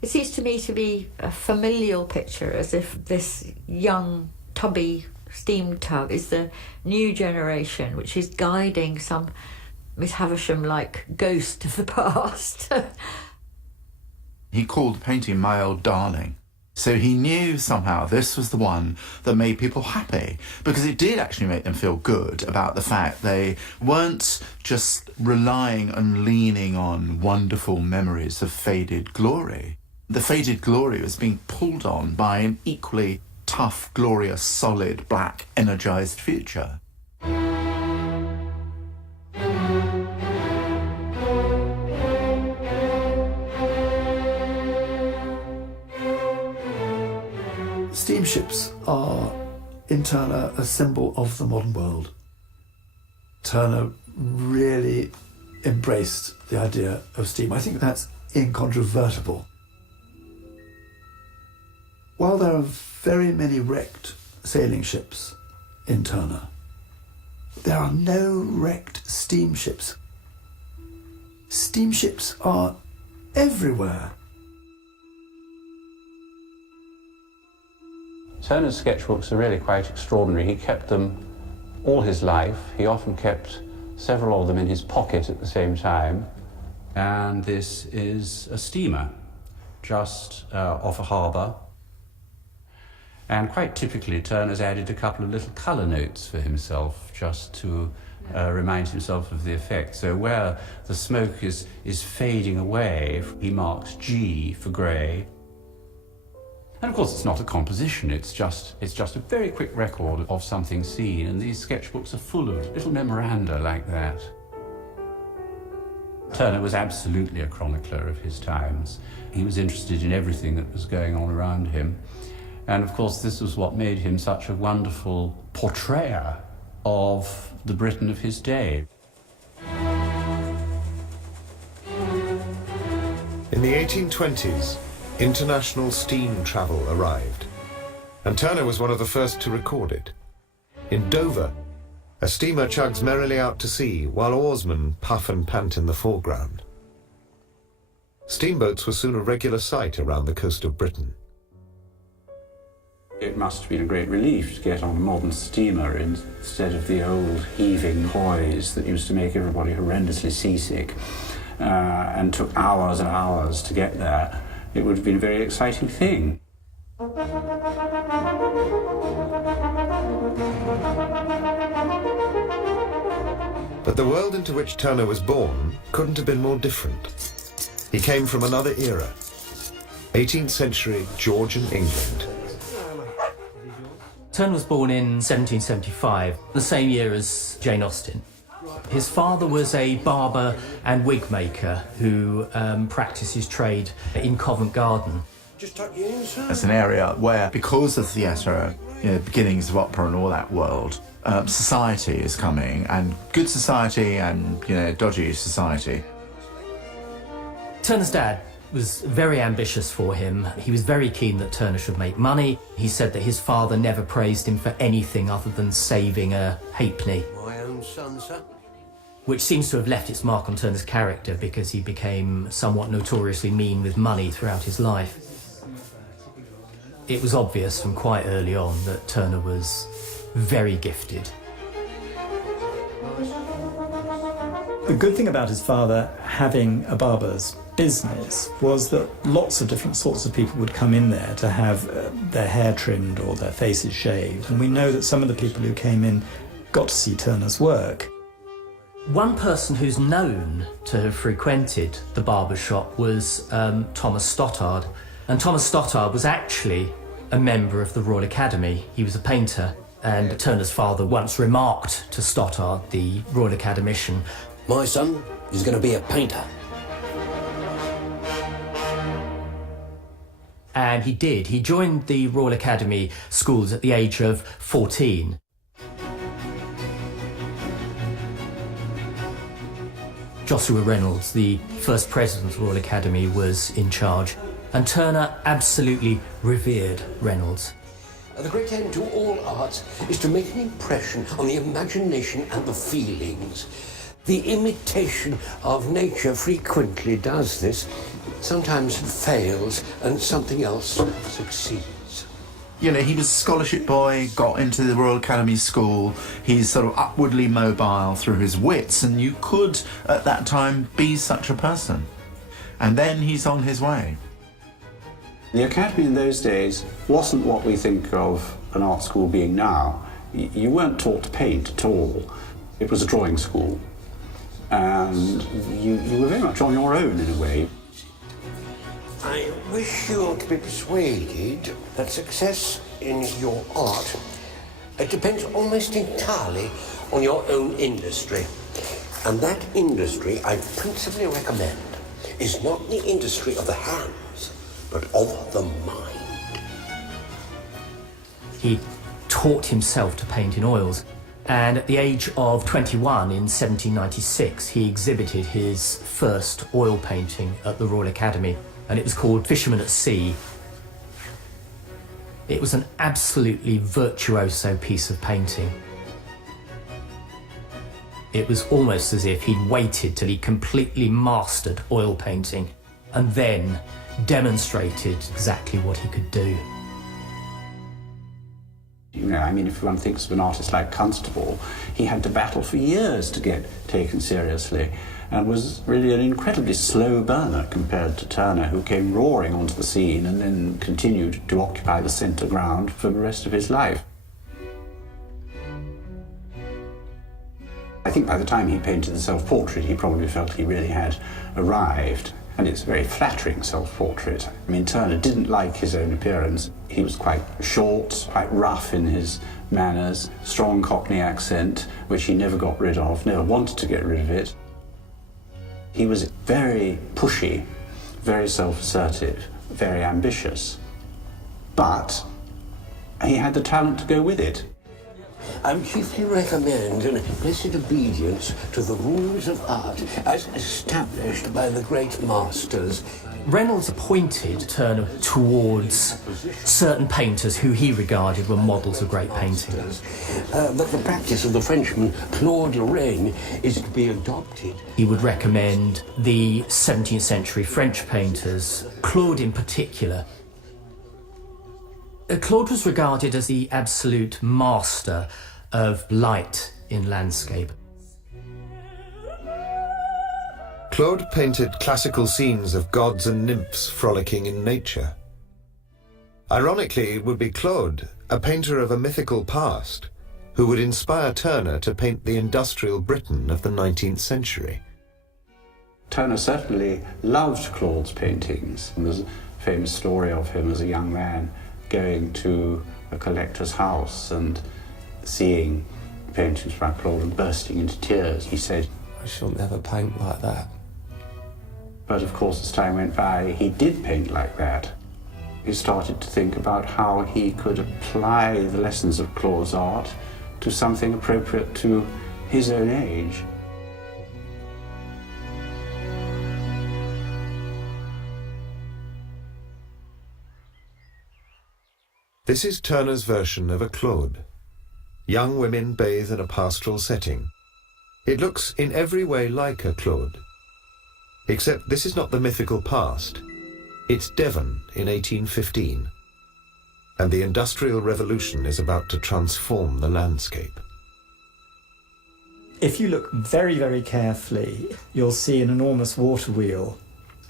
It seems to me to be a familial picture, as if this young, tubby steam tug is the new generation, which is guiding some Miss Havisham-like ghost of the past. He called the painting My Old Darling. So he knew somehow this was the one that made people happy, because it did actually make them feel good about the fact they weren't just relying and leaning on wonderful memories of faded glory. The faded glory was being pulled on by an equally tough, glorious, solid, black, energised future. Steamships are, in Turner, a symbol of the modern world. Turner really embraced the idea of steam. I think that's incontrovertible. While there are very many wrecked sailing ships in Turner, there are no wrecked steamships. Steamships are everywhere. Turner's sketchbooks are really quite extraordinary. He kept them all his life. He often kept several of them in his pocket at the same time. And this is a steamer just off a harbour. And quite typically, Turner's added a couple of little colour notes for himself, just to remind himself of the effect. So where the smoke is fading away, he marks G for grey. And of course, it's not a composition, it's just a very quick record of something seen, and these sketchbooks are full of little memoranda like that. Turner was absolutely a chronicler of his times. He was interested in everything that was going on around him. And of course, this was what made him such a wonderful portrayer of the Britain of his day. In the 1820s, international steam travel arrived, and Turner was one of the first to record it. In Dover, a steamer chugs merrily out to sea while oarsmen puff and pant in the foreground. Steamboats were soon a regular sight around the coast of Britain. It must have been a great relief to get on a modern steamer instead of the old heaving hoys that used to make everybody horrendously seasick and took hours and hours to get there. It would have been a very exciting thing. But the world into which Turner was born couldn't have been more different. He came from another era, 18th century Georgian England. Turner was born in 1775, the same year as Jane Austen. His father was a barber and wig maker who practiced his trade in Covent Garden. It's an area where, because of theatre, beginnings of opera and all that world, society is coming, and good society and, dodgy society. Turner's dad was very ambitious for him. He was very keen that Turner should make money. He said that his father never praised him for anything other than saving a halfpenny. My own son, sir. Which seems to have left its mark on Turner's character, because he became somewhat notoriously mean with money throughout his life. It was obvious from quite early on that Turner was very gifted. The good thing about his father having a barber's business was that lots of different sorts of people would come in there to have their hair trimmed or their faces shaved. And we know that some of the people who came in got to see Turner's work. One person who's known to have frequented the barber shop was Thomas Stothard. And Thomas Stothard was actually a member of the Royal Academy. He was a painter, and Turner's father once remarked to Stothard, the Royal Academician, My son is going to be a painter. And he did. He joined the Royal Academy schools at the age of 14. Joshua Reynolds, the first president of the Royal Academy, was in charge, and Turner absolutely revered Reynolds. The great end to all arts is to make an impression on the imagination and the feelings. The imitation of nature frequently does this. Sometimes it fails and something else succeeds. You know, he was a scholarship boy, got into the Royal Academy School. He's sort of upwardly mobile through his wits, and you could, at that time, be such a person. And then he's on his way. The Academy in those days wasn't what we think of an art school being now. You weren't taught to paint at all. It was a drawing school. And you were very much on your own in a way. I wish you to be persuaded that success in your art depends almost entirely on your own industry. And that industry I principally recommend is not the industry of the hands, but of the mind. He taught himself to paint in oils, and at the age of 21 in 1796 he exhibited his first oil painting at the Royal Academy, and it was called Fisherman at Sea. It was an absolutely virtuoso piece of painting. It was almost as if he'd waited till he completely mastered oil painting and then demonstrated exactly what he could do. You know, I mean, if one thinks of an artist like Constable, he had to battle for years to get taken seriously and was really an incredibly slow burner compared to Turner, who came roaring onto the scene and then continued to occupy the centre ground for the rest of his life. I think by the time he painted the self-portrait, he probably felt he really had arrived. And it's a very flattering self-portrait. I mean, Turner didn't like his own appearance. He was quite short, quite rough in his manners, strong Cockney accent, which he never got rid of, never wanted to get rid of it. He was very pushy, very self-assertive, very ambitious. But he had the talent to go with it. I would chiefly recommend an implicit obedience to the rules of art as established by the great masters. Reynolds pointed Turner towards certain painters who he regarded were models of great painting. But the practice of the Frenchman Claude Lorraine is to be adopted. He would recommend the 17th century French painters, Claude in particular. Claude was regarded as the absolute master of light in landscape. Claude painted classical scenes of gods and nymphs frolicking in nature. Ironically, it would be Claude, a painter of a mythical past, who would inspire Turner to paint the industrial Britain of the 19th century. Turner certainly loved Claude's paintings. And there's a famous story of him as a young man going to a collector's house and seeing paintings by Claude and bursting into tears. He said, "I shall never paint like that." But of course, as time went by, he did paint like that. He started to think about how he could apply the lessons of Claude's art to something appropriate to his own age. This is Turner's version of a Claude. Young women bathe in a pastoral setting. It looks in every way like a Claude. Except this is not the mythical past. It's Devon in 1815. And the Industrial Revolution is about to transform the landscape. If you look very, very carefully, you'll see an enormous water wheel.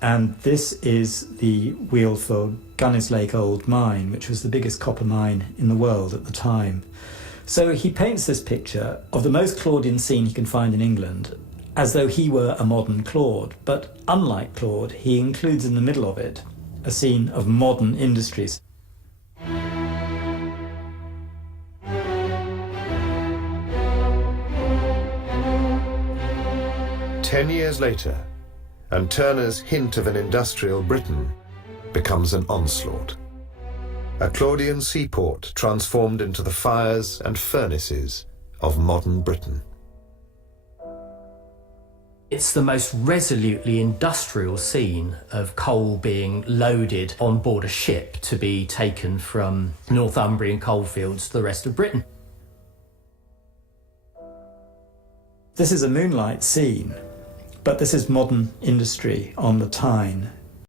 And this is the wheel for Gunnis Lake Old Mine, which was the biggest copper mine in the world at the time. So he paints this picture of the most Claudian scene he can find in England, as though he were a modern Claude. But unlike Claude, he includes in the middle of it a scene of modern industries. 10 years later, and Turner's hint of an industrial Britain becomes an onslaught. A Claudian seaport transformed into the fires and furnaces of modern Britain. It's the most resolutely industrial scene of coal being loaded on board a ship to be taken from Northumbrian coalfields to the rest of Britain. This is a moonlight scene, but this is modern industry on the Tyne